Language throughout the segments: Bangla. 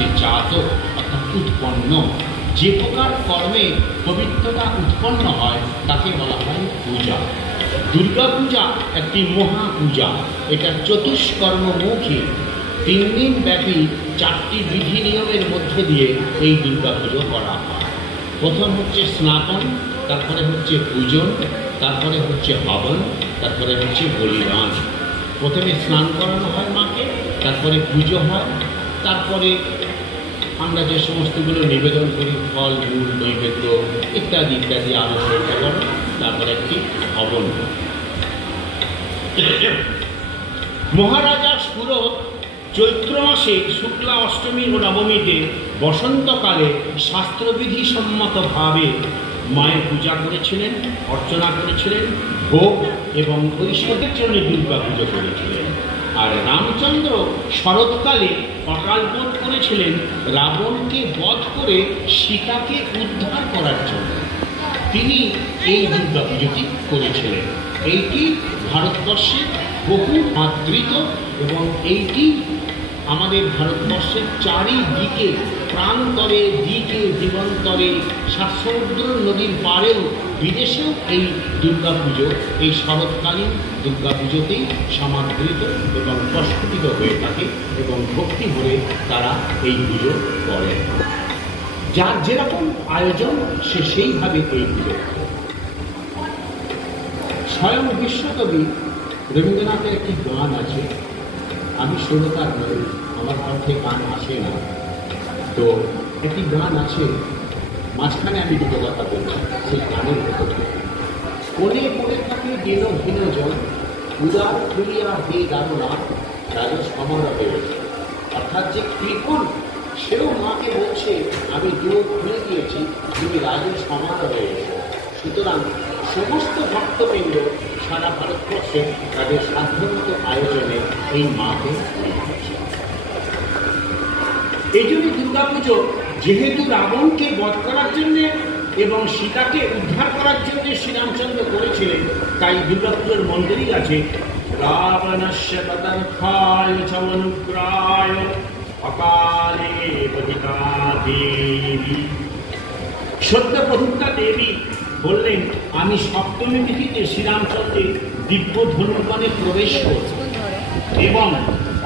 হচ্ছে জাত অর্থাৎ উৎপন্ন। যে প্রকার কর্মে পবিত্রতা উৎপন্ন হয় তাকে বলা হয় পূজা। দুর্গা পূজা একটি মহা পূজা। এটা চতুষ্কর্মমুখী 3 দিন ব্যাপী 4টি বিধি নিয়মের মধ্য দিয়ে এই দুর্গা পুজো করা হয়। প্রথম হচ্ছে স্নাতন, তারপরে হচ্ছে পূজন, তারপরে হচ্ছে হবন, তারপরে হচ্ছে বলিদান। প্রথমে স্নান করানো হয় মাকে, তারপরে পুজো হয়, তারপরে আমরা যে সমস্তগুলো নিবেদন করি ফল মূল নৈবেদ্য ইত্যাদি ইত্যাদি আরো করতে পারো, তারপরে একটি হবন। মহারাজা সুরত চৈত্র মাসে শুক্লা অষ্টমী ও নবমীতে বসন্তকালে শাস্ত্রবিধি সম্মতভাবে মায়ের পূজা করেছিলেন, অর্চনা করেছিলেন, ভোগ এবং ঐশ্বর্যের জন্য দুর্গা পুজো করেছিলেন। আর রামচন্দ্র শরৎকালে অকাল বোধ করেছিলেন রাবণকে বধ করে সীতাকে উদ্ধার করার জন্য। তিনি এই দুর্গা পুজোটি করেছিলেন। এইটি ভারতবর্ষে বহু আদৃত এবং এইটি আমাদের ভারতবর্ষের চারিদিকে প্রান্তরে দিকে দিগন্তরে সমুদ্র নদীর পাড়েও বিদেশেও এই দুর্গা পুজো এই শরৎকালীন দুর্গা পুজোতেই সমাদৃত এবং প্রস্ফুটিত হয়ে থাকে এবং ভক্তি ভরে তারা এই পুজো করেন। যার যেরকম আয়োজন সে সেইভাবে এই পুজো করে। স্বয়ং বিশ্বকবি রবীন্দ্রনাথের একটি গান আছে, আমি সুরকার নই, আমার কণ্ঠে গান আসে না, তো একটি গান আছে, মাঝখানে আমি দুটো কথা বলছি সেই গানের ভেতরে। কোলে কোলে থাকে দিন হীন জন, উদার খুলিয়া হে গাননা রাজ সমারোহে। অর্থাৎ যে কৃপণ সেও মাকে বলছে আমি দুধ খুলে দিয়েছি, তুমি রাজ সমারোহে এসো। সুতরাং সমস্ত ভক্তবৃন্দ সারা ভারতবর্ষে তাদের সাধ্যমতো আয়োজনে এই মাকে নিয়েছে। এই জন্য দুর্গা পুজো যেহেতু রাবণকে বধ করার জন্যে এবং সীতাকে উদ্ধার করার জন্য শ্রীরামচন্দ্র করেছিলেন, তাই দুর্গা পুজোর মন্দিরই আছে রাবণস্য তদর্থায় চমনুগ্রায় অকালে পতিতা দেবী। সত্য প্রভুতা দেবী বললেন আমি সপ্তমী তিথিতে শ্রীরামচন্দ্রের দিব্য ধনুর্বনে প্রবেশ করব এবং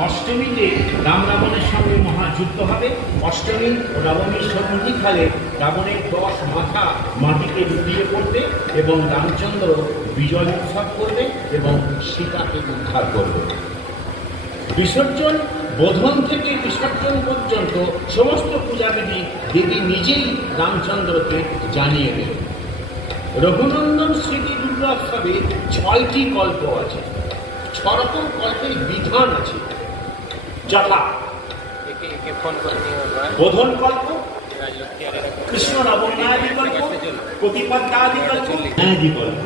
অষ্টমীতে রাম রাবণের সঙ্গে মহাযুদ্ধ হবে। অষ্টমী ও নবমীর সন্ধিকালে রাবণের 10 মাথা মাটিতে লুটিয়ে পড়বে এবং রামচন্দ্র বিজয় উৎসব করবে এবং সীতাকে উদ্ধার করবে। বিসর্জন বোধন থেকে বিসর্জন পর্যন্ত সমস্ত পূজাবিধি দেবী নিজেই রামচন্দ্রকে জানিয়ে দেবেন। রঘুনন্দন স্মৃতি দুর্গা উৎসবে 6টি কল্প আছে, 6 রকম কল্পের বিধান আছে, যথা বোধন কল্প, কৃষ্ণ নবমী কল্প, প্রতিপত্তাদি কল্প, ন্যায়াদি কল্প।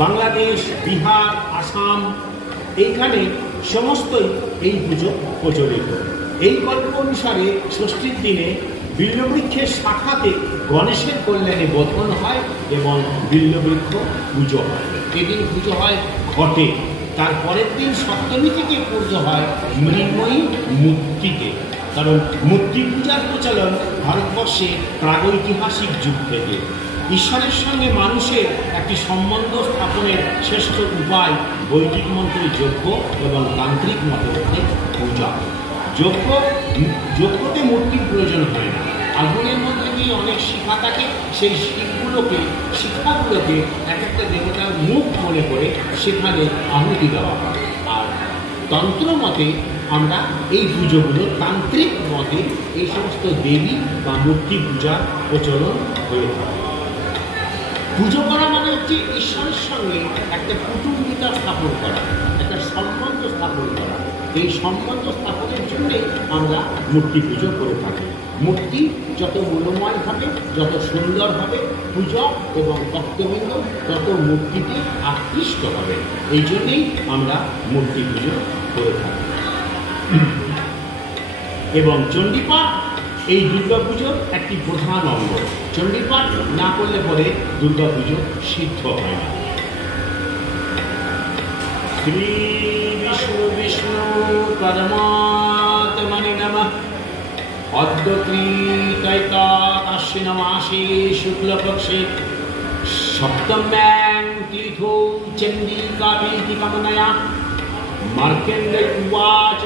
বাংলাদেশ, বিহার, আসাম এইখানে সমস্তই এই পুজো প্রচলিত। এই কল্প অনুসারে ষষ্ঠীর দিনে বিল্লবৃক্ষের শাখাতে গণেশের কল্যাণে বোধন হয় এবং বিল্লবৃক্ষ পুজো হয়। এদিন পুজো হয় ঘটে। তারপরের দিন সপ্তমী থেকে পুজো হয় মৃন্ময়ী মূর্তিতে। কারণ মূর্তি পূজার প্রচলন ভারতবর্ষে প্রাগৈতিহাসিক যুগ থেকে। ঈশ্বরের সঙ্গে মানুষের একটি সম্বন্ধ স্থাপনের শ্রেষ্ঠ উপায় বৈদিক মন্ত্রে যজ্ঞ এবং তান্ত্রিক মতে পূজা। যজ্ঞতে মূর্তির প্রয়োজন হয় না, আগুনের মধ্যে দিয়ে অনেক শিখা থাকে, সেই শিখাগুলোকে এক একটা দেবতার মুখ মনে করে সেখানে আহুতি দেওয়া হয়। আর তন্ত্র মতে আমরা এই পুজোগুলো তান্ত্রিক মতে এই সমস্ত দেবী বা মূর্তি পূজার প্রচলন হয়ে থাকে। পুজো করা মানে হচ্ছে ঈশ্বরের সঙ্গে একটা কুটুম্বিতা স্থাপন করা, একটা সম্বন্ধ স্থাপন করা। এই সম্বন্ধ স্থাপনের জন্যে আমরা মূর্তি পুজো করে থাকি। মূর্তি যত মূল্যময় হবে, যত সুন্দর হবে, পূজা এবং ভক্তবৃন্দ তত মূর্তিতে আকৃষ্ট হবে। এই জন্যেই আমরা মূর্তি পুজো করে থাকি। এবং চণ্ডীপাঠ এই দুর্গা পুজোর একটি প্রধান অঙ্গ। চণ্ডীপাঠ না করলে পরে দুর্গা পুজো সিদ্ধ হয় না। শ্রী বিষ্ণু বিষ্ণু পরমাত্মনে নমঃ। अद्य त्रितैकादशी मासे शुक्लपक्षे सप्तम्यां तीर्थो चण्डिकाभीति कमनया मार्कण्डेय उवाच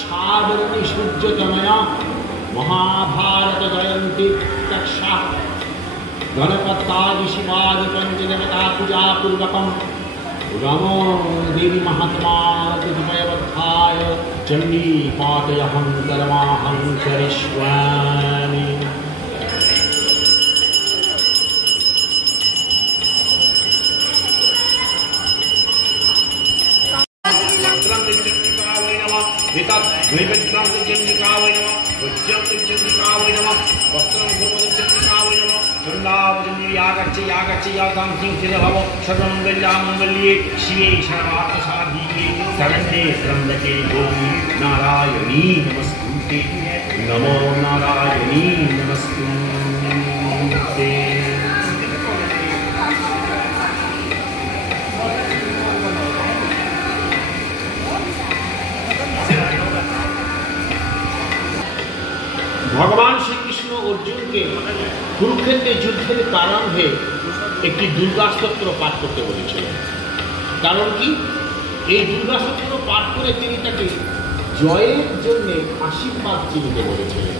शार्वर्णि सूर्यतनया महाभारत जयन्ती तक्षा गणपतादि शिवादि पंचदेवता पूजा पूर्वकम रामो देवी महात्मा तिथिपयवत्थाय चण्डी पातयहं कर्माहं करिष्यामि। सर्वमंगल्ये शिवे सर्वार्थसाधिके शरण्ये त्र्यंबके गौरी नारायणी नमस्तुते। नमो नारायणी नमस्तुते। भगवान श्री कृष्ण अर्जुन के कुरुक्षेत्र युद्धের प्रारंभে একটি দুর্গাস্তোত্র পাঠ করতে বলেছিলেন। কারণ কি, এই দুর্গাস্তোত্র পাঠ করে তিনি তাকে জয়ের জন্য আশীর্বাদ চিনতে বলেছিলেন।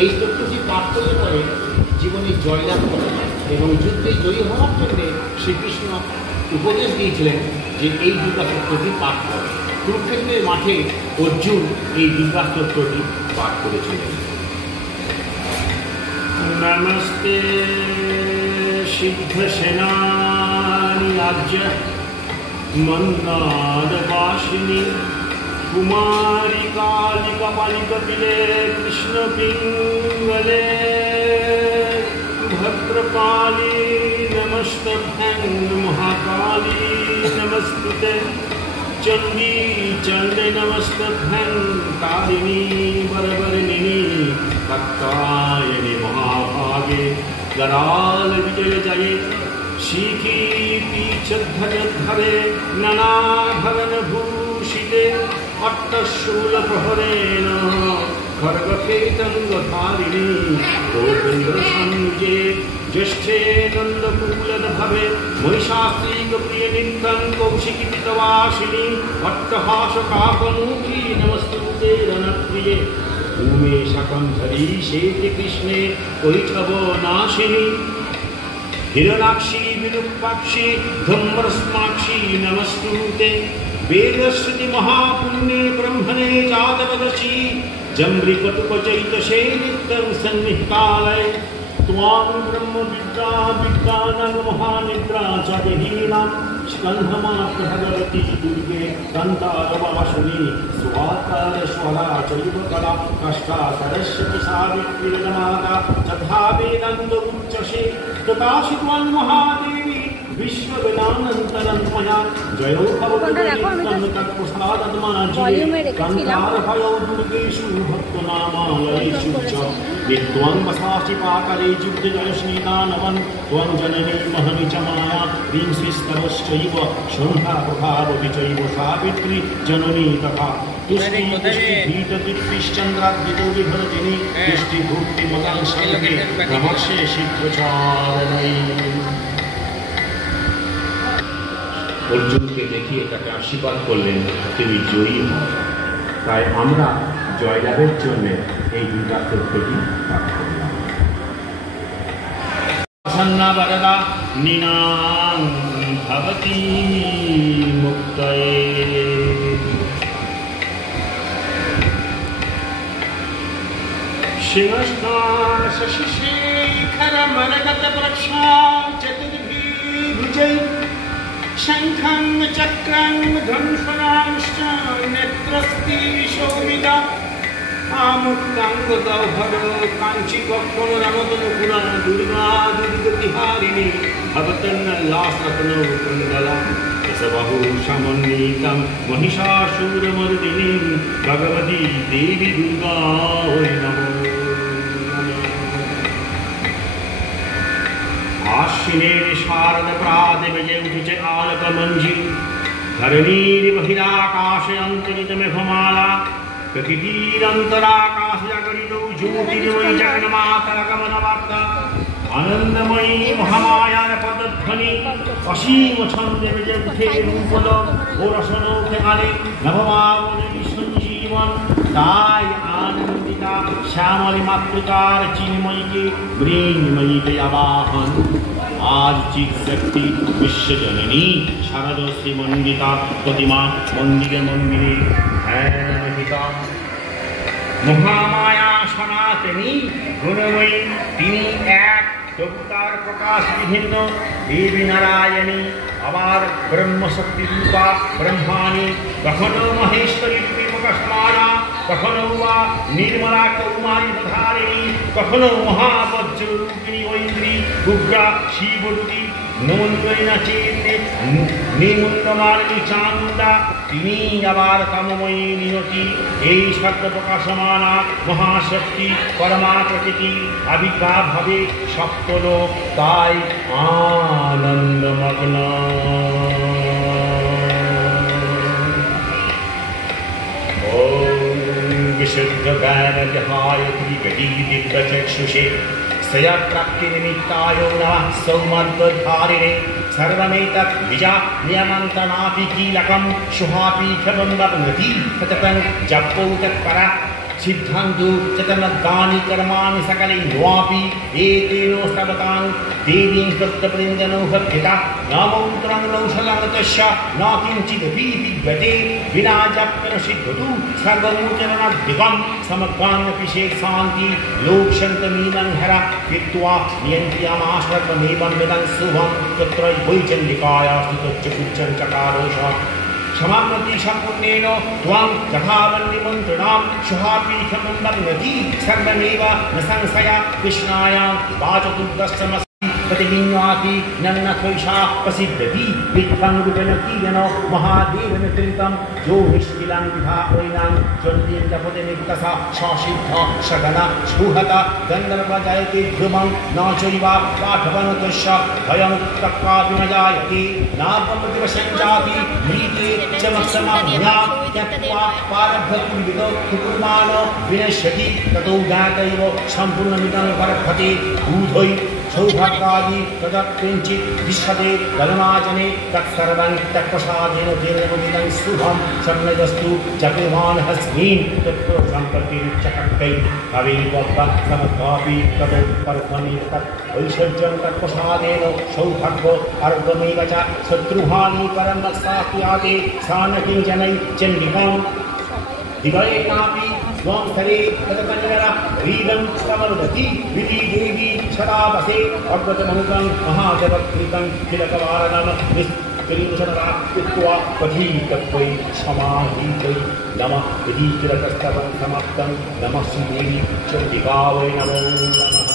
এই স্তোত্রটি পাঠ করলে পরে জীবনে জয়লাভ করে এবং যুদ্ধে জয়ী হওয়ার জন্য শ্রীকৃষ্ণ উপদেশ দিয়েছিলেন যে এই দুর্গাস্তোত্রটি পাঠ করে। কুরুক্ষেত্রের মাঠে অর্জুন এই দুর্গাস্তোত্রটি পাঠ করেছিলেন। नमस्ते सिद्धसेनानि आज्य मन्दारवासिनि कुमारी कालिकपालिकपिले कृष्णपिङ्गले भद्रकाली नमस्तभ्यं महाकाली नमस्तुते। चण्डी चण्डे नमस्तभ्यं तारिणी वरवरिणिनि कात्यायनि महाभागे कराल विजय जये शिखी पीच्छध्वजधरे ननाभरण भूषिते अट्टशूलप्रहरेण खड्गखेटङ्गधारिणी गोविन्दसंयुजे ज्येष्ठे नन्दकूलदभवे महिषास्त्रीकप्रियनित्यं कौशिकीपितवासिनी अट्टहासकाकमुखी नमस्तुते रणप्रिये उमेशकंधरी शेति कृष्णे कैठवनाशिनी हिरणाक्षी विरूपाक्षी धम्रस्माक्षी नमस्तुते। वेदश्रुति महापुण्ये ब्रह्मणे जातवदशी जम्बीकटुकचैतशे नित्यं सन्निहितालये त्वां ब्रह्मविद्या विद्यानां महानिद्रा च देहीनां स्कन्धमात्र भगवती दुर्गे कान्तारवासिनी स्वाकारस्वरा चैव कला कष्टा सरस्वती सावित्री नमाता तथा वेदान्त उच्चसे तथासि त्वां महादेवी विश्ववेदानन्तरं मया जयो भवतु तत्प्रसादमाजी कान्तारभयो दुर्गेषु भक्तनामालयेषु च विद्वां वसासि पाकले युद्धजयश्रीदानवन् त्वं जननी महनि च माया ह्रीं श्रीस्तवश्चैव सन्ध्या प्रभावति चैव सावित्री जननी तथा तुष्टि भीततिष्चन्द्राद्वितो विभरतिनि तुष्टिभूक्तिमतां सर्वे क्रमक्षे शीघ्रचारणै। অর্জুনকে দেখিয়ে তাকে আশীর্বাদ করলেন, তুমি জয়ী হও। তাই আমরা জয়লাভের জন্য এই দুটা তত্ত্বটি পাঠ করলাম। সন্নাবরদা নিনাং ভবতি মুক্তয়ে শিবস্নান শশিশেখর মরগত প্রক্ষাং চতুর্ভিভুজৈ शंखं चक्रं धनुषणांश्च नेत्रस्ति शोभिता आमुक्तांगदौभर काञ्चीवक्त्रमरमदनुकुला दुर्गा दुर्गतिहारिणी भवतन्नल्लासरत्नौ कुण्डला दशबाहु समन्वितं महिषासुरमर्दिनीं भगवती देवी दुर्गा वै नमो। आश्विनेर शारद प्रादिविजयुति च आलकमञ्जिरी धरणीर्बहिराकाशयन्तरितमेघमाला प्रकृतिरन्तराकाशजागरितौ ज्योतिर्मयी जगन्मातरगमनवार्ता आनंदमयी महामायार पदध्वनि असीम छंदे बेजे उठे रूपल ও রসনৌকে আলে নবমাবলী সঞ্জীবন তাই আনন্দিতা শ্যামলী মাতৃকার চিন্ময়ীকে মৃন্ময়ীতে আবাহন আজ চিৎ শক্তি বিশ্বজননী শারদ শ্রীমন্দিতা প্রতিমা মন্দিরে মন্দিরে ধ্যানহিতা মহামায়া সনাতনী গুণময়ী তিনি এক দেবতার প্রকাশ বিভিন্ন দেবী নারায়ণী আবার ব্রহ্মশক্তি রূপা ব্রহ্মাণী কখনো মহেশ্বরী রূপী প্রকাশমানা কখনো বা নির্মলা কৌমারী ধারিণী কখনো মহাবজ্র রূপিণী ঐন্দ্রী উগ্রা শিবরূপী নমন্ত্রণা চেন্নে নিমুন্ডমালিনী চান্দা তিনি আবার কামময়ী নিয়তি এই শব্দ প্রকাশমানা মহাশক্তি পরমা প্রকৃতি আবির্ভাব ভাবে সপ্তলোক তাই আনন্দমগ্ন विशुद्ध ज्ञान जहाय गति दिव्य चक्षुषे सया प्राप्ति निमित्तायो नमः सौमर्वधारिणे सर्वमेतत् विजा नियमन्तनापि कीलकं शुहापीठं वदन्ति ततपं जपौ तत्परा सिद्धान्तु चतनदानि कर्माणि सकले नोऽपि एतेनोस्तवतां देवीं सप्तवृन्दनौहभ्यता नामौत्रं नौषलमृतस्य न किञ्चिदपि विद्यते विना जप्यनसिद्धतु सर्वमूचरणाद्दिकं समग्रान्यपि शेषान्ति लोकशन्तमीमन्हर कृत्वा नियन्त्रियमाश्रत्वमेवं विदं शुभं तत्र वैचण्डिकायास्तु तच्चकुच्चं चकारोष क्षमामति सम्पूर्णेन त्वां जहावन्निमन्त्रणां शुहापीठमुन्नति सर्वमेव न संशया कृष्णायां वाचतुर्दशमस्ति प्रतिविन्याति नन्नत्वैषा प्रसिद्धति विद्वान् रूपेण महादेवेन कृतं यो निष्किलं विभावैनां चण्डीं जपति नित्यसा ससिद्ध सगण स्पृहत गन्धर्वजायते ध्रुवं न चैव पाठवनतस्य भयं तक्वापि न जायते नापमतिवशं जाति मृते चमत्समज्ञा त्यक्त्वा पारब्धपूर्वितो कुर्माण विनश्यति ततो ज्ञातैव सम्पूर्णमिदं वर्धते ऊर्ध्वै सौभाग्यादि तदकिञ्चित् दृश्यते गगनाजने तत्सर्वं तत्प्रसादेन तेन शुभं सम्यदस्तु जपवान् हस्मिन् तत्र सम्पत्तिरुच्चकर्तै हविर्वक्तमथापि ततो परध्वनि तत् ऐश्वर्यं तत्प्रसादेन सौभाग्य अर्घमेव च शत्रुहानि परं रक्षास्याते सा न किञ्चनै चण्डिकाम् दिवयेनापि स्वां स्थले ततकन्यरा रीदं समरुदति विधि देवी सदावसे अग्रतमहुकं महाजपकृतं तिलकवारणं निष्क्रियशरदा कृत्वा पठीतत्वै समाहितै नमः विधितिलकस्तवं समाप्तं नमः श्रीदेवी चण्डिकावै नमो नमः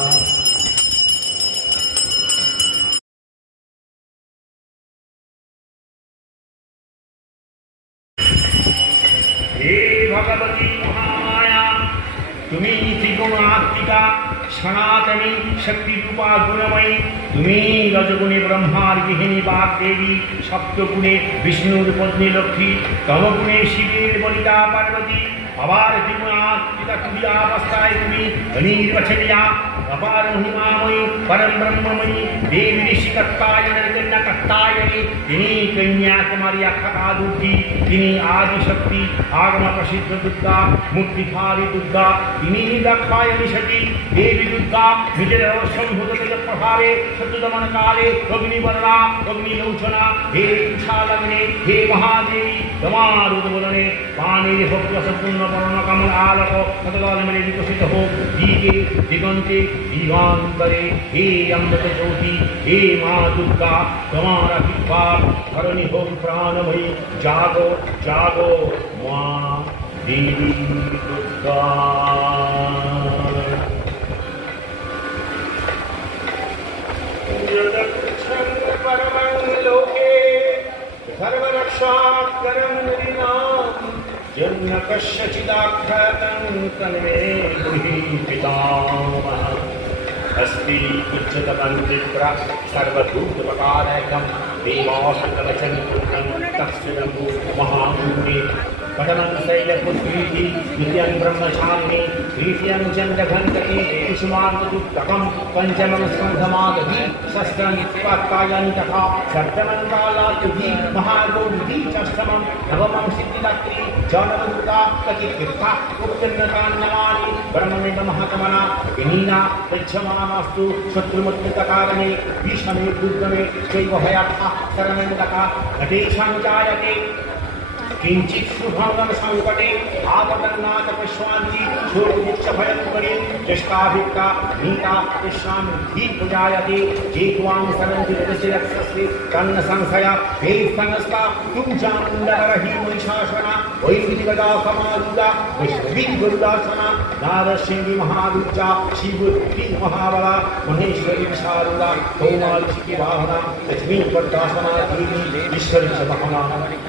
भगवती महामाया तुमी त्रिगुणात्मिका सनातनी शक्तिरूपा गुणमयी तुमी रजगुणे ब्रह्मार्गिहिणी वाग्देवी सप्तगुणे विष्णुर पत्नी लक्ष्मी तमगुणे शिवेर बलिता पार्वती अपार त्रिगुणात्मिका तुर्यावस्थाय तुमी अनिर्वचनीया अपार महिमामयी परम ब्रह्ममयी देवी ऋषिकत्ताय निर्गण्यकत्तायनी तिनी कन्याकुमारी अखता दुर्गी तिनी आदिशक्ति आगम प्रसिद्ध दुर्गा मुक्तिधारी दुर्गा तिनी लक्षायनी सती देवी दुर्गा निजेर संभूत तेज प्रभावे शत्रुदमन काले अग्निवर्णा अग्निलोचना हे उषालग्ने हे महादेवी तमारुदवदने पाने भक्त संपूर्ण वर्ण कमल आलोक तत्कालमें विकसित हो दीके दिगंते दिगांतरे हे अमृत ज्योति हे माँ दुर्गा तुम्हारा कृपा करणी हो प्राणमयी जागो जागो माँ देवी दुर्गा लोके सर्वरक्षाकरं नदीनां जन्म कस्यचिदाख्यातं तन्मे गृहीतामः अस्ति उच्चतमन्त्रिप्रा सर्वभूतप्रकारकं देवासकवचं तस्य नमो महाभूते पठनं शैलपुत्रीति द्वितीयं ब्रह्मचारिणी तृतीयं चन्द्रघण्टकी कुसुमार्कदुत्तकं पञ्चमं स्कन्धमागधी षष्ठं कात्यायनी तथा सप्तमं बालाकृति महागौरी षष्ठमं नवमं सिद्धिदात्री चौदहं दुर्गा कचित्तीर्था उत्तीर्णतान्नमानि ब्रह्ममेव महात्मना विनीना पृच्छमानास्तु शत्रुमत्कृतकारणे भीष्मे दुर्गमे चैव भयाथा शरणमुदका नटेक्षां जायते किंचित शुभंगम संकटे आपदन्नाथ पश्वान्ति शोकदुःख भयंकरे चेष्टाभिक्ता नीता तेषां धीर्भुजायते जेत्वां सरन्ति रजसि रक्षसि तन्न संशया हे संस्था तुम चामुण्डहरहि महिषासना वैदिकदा समारूढा वैष्णवी गरुडासना नारसिंही महारुचा शिवती महाबला महेश्वरी विशारुदा कौमालिकी वाहना लक्ष्मी पद्मासना देवी ईश्वरी सभा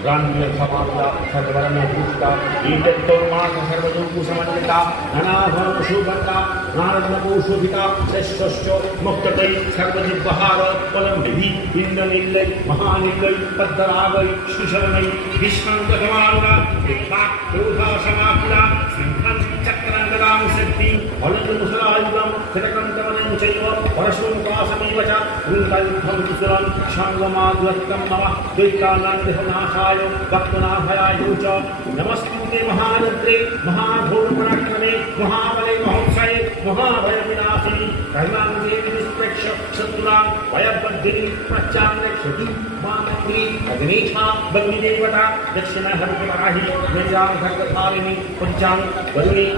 राण्य समारुदा सर्वर्ण भूषिता ईतत्तौर्माण सर्वजोगुसमन्विता नानाभरण सुगन्धा नारदनकोशोभिता श्रेष्ठश्च मुक्तकै सर्वजिह्वहार पलम्बिभि इन्द्रनीलै महानीलै पद्मरागै सुशरणै विष्णुदशमारुणा वृद्धा क्रोधासमाकुला सिंहं चक्रं गदां शक्ति फलमुसलायुधं कृतकन्तमनं चैव परशुरासमेव च वृन्दायुद्धं कुशलं क्षाङ्गमाद्वत्तं नमः द्वैतानान्दनाशाय भक्तनाभयाय च नमस्तुते महारुद्रे महाघोरपराक्रमे महाबले महोत्सवे महाभयविनाशिनि कर्णाङ्गे निष्प्रेक्ष शत्रुणां भयबद्धिनि प्रत्याङ्गच्छतु मामप्री अग्नेशा बन्दिदेवता दक्षिणहरितराहि मेजां खड्गधारिणि पञ्चां वरुणि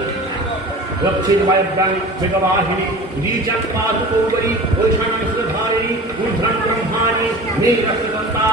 वक्षिर्वायव्यानि मृगवाहिनि नीचं पादुकोपरि ओषाणं सुधारिणि ऊर्ध्वं ब्रह्माणि मेघस्तदन्ता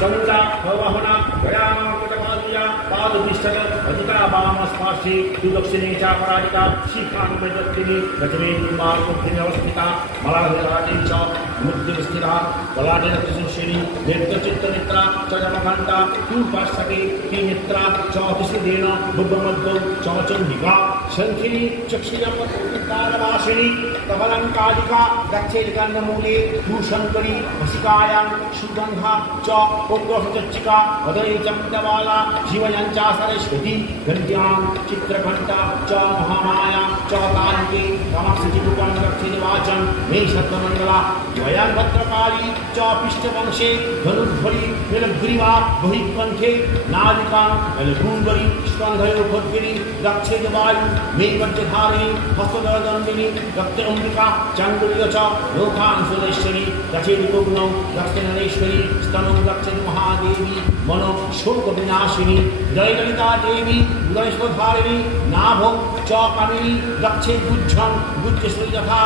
चमुण्डा भवहना गयामाकृतपादुया पादुतिष्ठत अजिता वामस्पार्श्वे सुदक्षिणे च पराजिता शिखान्वयदक्षिणे दक्षिणे मार्गोऽवस्थिता मलाधराजे च मुद्रिस्थिता बलाढ्यरक्षशिशिरी नेत्रचित्तनेत्रा च जमघण्टा पूर्वाश्रके त्रिनेत्रा च तिसृदेन भुवमद्गौ च चण्डिका शङ्खिनी चक्षुरमतारवासिनी कबलङ्कालिका दक्षेणकर्णमूले भूशङ्करी वसिकायां सुगन्धा च पौर्वचच्चिका वदने चन्द्रबाला शिवयञ्चा सरस्वती गद्यां चित्रघण्टा च महामाया च तारिके कामक्षिचितुकं रक्षिनिवाचं मे शतमण्डला द्वयं भद्रकाली च पिष्टवंशे धनुर्ध्वरी नीलग्रीवा बहिःकण्ठे नादिका नलभूम्बरी स्कन्धयोर्भद्गिरी दक्षिणवायु मे वज्रधारिणी हस्तदण्डिनी रक्तअम्बिका चाङ्गुल्य च लोकांशुलेश्वरी दक्षिणगुग्नौ दक्षिणनेश्वरी स्तनौ दक्षिण महादेवी मनो शोक विनाशिनी जयललिता देवी उदयश्वधारिणी नाभो च कामिनी दक्षिण गुच्छं गुच्छश्री तथा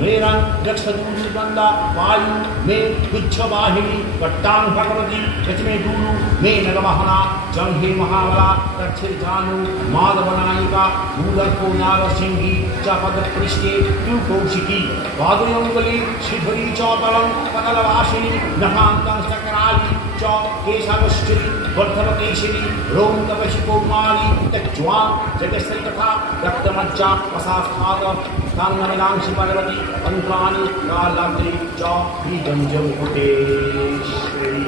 मेरं दक्षदूर्गन्धा वायु मे गुच्छवाहिनी पट्टां भगवती दक्षिणे गुरु मे नगवहना जंघे महाबला दक्षिण जानु माधवनायिका भूदर्पो नारसिंही च पदपृष्ठे कौशिकी पादयोङ्गली शिखरी च तलं पतलवासिनी नखान्तं सकराली च केशावश्चरी वर्धवकेशिनी रोङ्गवशिकौमारी तज्ज्वां जगश्री तथा रक्तमज्जा वसास्थात काङ्गमिलांसि पार्वती अन्तराणि कालाग्नि च बीजं कोटेश्वरी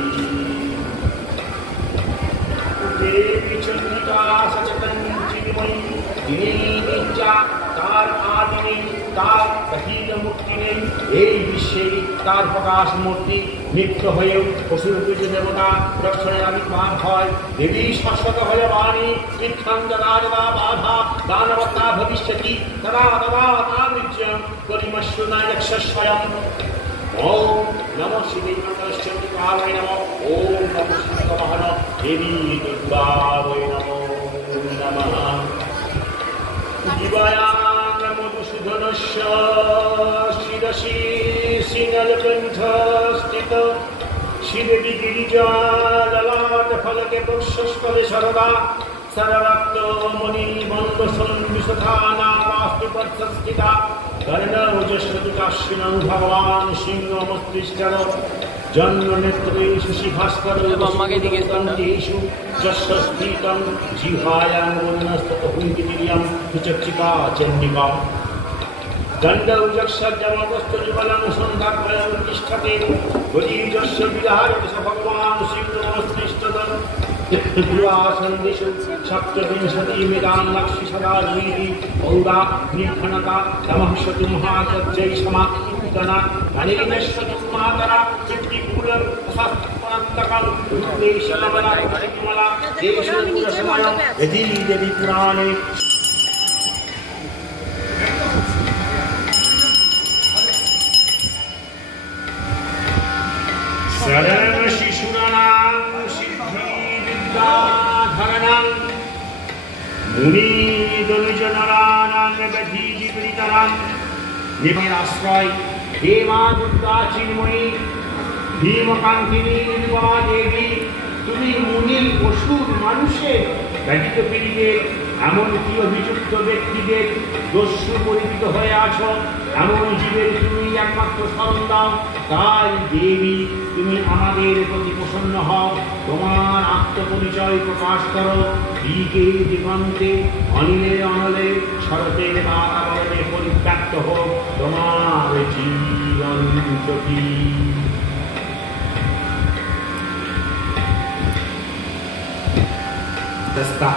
देवी चन्द्रिका सचतञ्चिमयी दिनीजा तार आदिनी तार कहिल मुक्तिने এই বিশ্বে তার প্রকাশ মূর্তি নিত্য হয়েও পশুর পূজ্য দেবতা রক্ষণে আবির্ভাব হয় দেবী শাশ্বত হয়ে বাণী তীর্থান্ত রাজবা বাধা দানবতা ভবিষ্যতি তদা তদা তাবৃজ্যম কলিমশ্বনায়ক্ষস্বয়ং ওম নমঃ শ্রী মঙ্গলশ্চন্ডিকায় নমঃ ওম নমঃ শিবমহন দেবী দুর্গায় নমঃ দিবায়াং মধুসূদনস্য শিরসি সিংহলকণ্ঠস্থিত শিবেবি গিরিজা ললাট ফলকে বক্ষস্থলে সরদা সররক্ত মণি মন্দসন বিশোধানা বাস্তু পর্যস্থিতা कर्णौजस्वतुकाश्विनं भगवान सिंह मस्तिष्ठर जन्म नेत्रे शशिभास्कर देशु जस्वस्थितं जिह्वायां वनस्ततहुंकितिर्यं विचक्षिका चण्डिका दण्डौजस्सज्जमवस्तुजुबलं सन्धात्रयं तिष्ठते गरीजस्य विहारति स भगवान् सिंह मस्तिष्ठर दुरासन्दिषु सप्तविंशतिमिदां लक्षिसदाद्वीति औदा निर्धनता तमः शतुमहाकज्जैषमा उत्तना अनिर्नश्यतुं मातरा चित्तिकूलं सत्पन्तकं रूपेशलवला हरिमला देशपुरसमयं यदीयदि पुराणे सर्वशिशूनां सिद्धिविद्याधराणां मुनिजनराणां गतिजीवितानां निमिराश्रय हे मा दुर्गा चिन्मयी भीमकान्तिनी निर्मला देवी তুমি মুনি পশুর মানুষের ব্যতীত পীড়িতের এমনকি অভিযুক্ত ব্যক্তিদের দস্যু পরিচিত হয়ে আছো এমন জীবের তুমি একমাত্র শরণ দাও তাই দেবী তুমি আমাদের প্রতি প্রসন্ন হও তোমার আত্মপরিচয় প্রকাশ করো দিকে দিগন্তে অনিলে অনলে শরতের বাতাবরণে পরিব্যাপ্ত হোক তোমার জীবন জ্যোতি दस्ता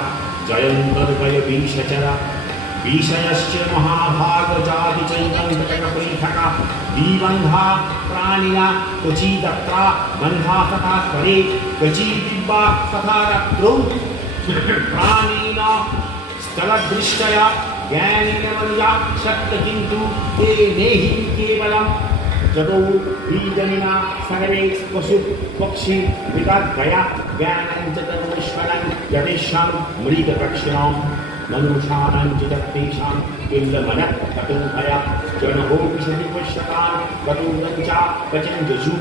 जयंतर्वय विंशचरा विषयश्च महाभाग जाति चैतन्यपरीठका दीबंधा प्राणिना क्वचिदत्रा बंधा तथा करे क्वचिदिब्बा तथा रत्रौ प्राणिना स्थलदृष्टया ज्ञानेन मनुजा शक्त किन्तु ते नेहि केवलम् जगौ बीजनिना सगरे पशु पक्षी विगतया ज्ञानं च तन्मश्वरं यदेषां मृगपक्षिणां मनुष्याणां च तत्तेषां केवलमनः ततोभया जनहोपि सति पश्यतान् कटुरञ्चा कचञ्जसु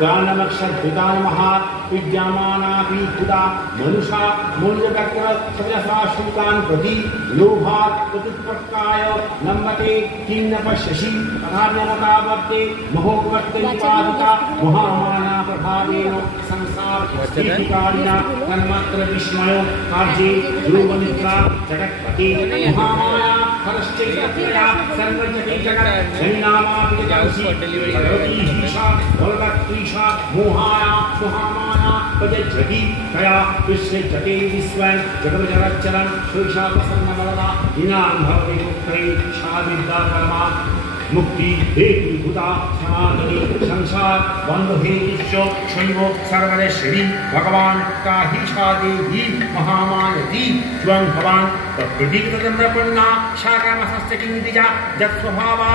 कानमक्षद्भितान् महात् विद्यामानापि खुदा मनुषा मूल्यतत्र सजसा शुकान् प्रति लोभात् प्रतिपक्काय नम्बते किं न पश्यसि तथा वर्ते महोपवर्ते निपातिता महामाना प्रभावेन संसार स्थितिकारिणा तन्मात्र विस्मयो कार्ये ध्रुवनिद्रा जगत्पते महामाया हरश्चैतन्यया सर्वजगते जगत् जनिनामापि जगत्सि भगवती ईशा भगवत्रीशा मोहाया महामाया पजज्जति तया विश्वजते विश्वं जगज्जरच्चरं सुषा प्रसन्नवरदा दिनां भवति मुक्तये शाविद्या कर्मा मुक्ति हेतु भूता सनातनी संसार बंध हेतुश्च शैव सर्वदेश्वरी भगवान काहीशा देवी महामायती त्वं भवान प्रकृतिकृतम्रपन्ना शाकमसस्तिकिन्दिजा जत्स्वभावा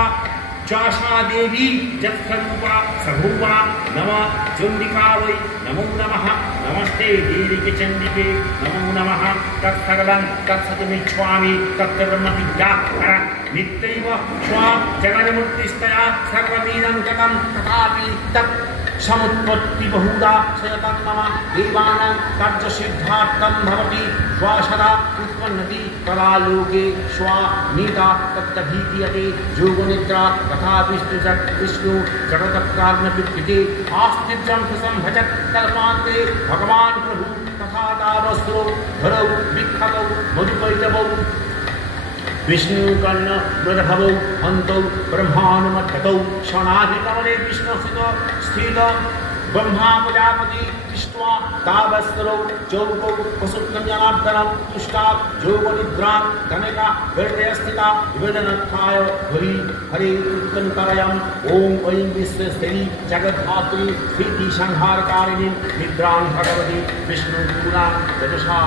चाशा देवी जत्स्वरूपा सभुवना नमः चण्डिका वै नमो नमः नमस्ते देवी चण्डिके नमो नमः तत्सर्वं तत्सतमिच्छामि तत्ब्रह्मविद्या नित्यैव स्वां जगन्मुक्तिस्तया सर्वमीनं जगं तथापि तत् समुत्पत्ति बहुधा सयतं मम देवानां कार्यसिद्धार्थं भवति श्वासदा उत्पन्नति तदा लोके श्वा नीता तत्तभीक्रियते योगनिद्रा तथा विष्णु जगतकारणविद्यते आस्तिर्यं संभजत् कल्पान्ते भगवान् प्रभु तथा तावस्त्रो धरौ विख्यातौ मधुपैटवौ विष्णुकर्ण मृदभवौ हन्तौ ब्रह्मानुमध्यतौ शनाधिकमले विष्णुस्थित ब्रह्मा प्रजापति दृष्ट्वा तावस्त्रौ चौकौ वसुकन्यार्दनं तुष्टात् योगनिद्रां कनका गर्भस्थिता वेदनर्थाय हरि हरे उत्तंकरयम् ॐ ऐं विश्वेश्वरी जगद्धात्री स्थिति संहारकारिणी निद्रां भगवती विष्णुपूर्णां चतुषा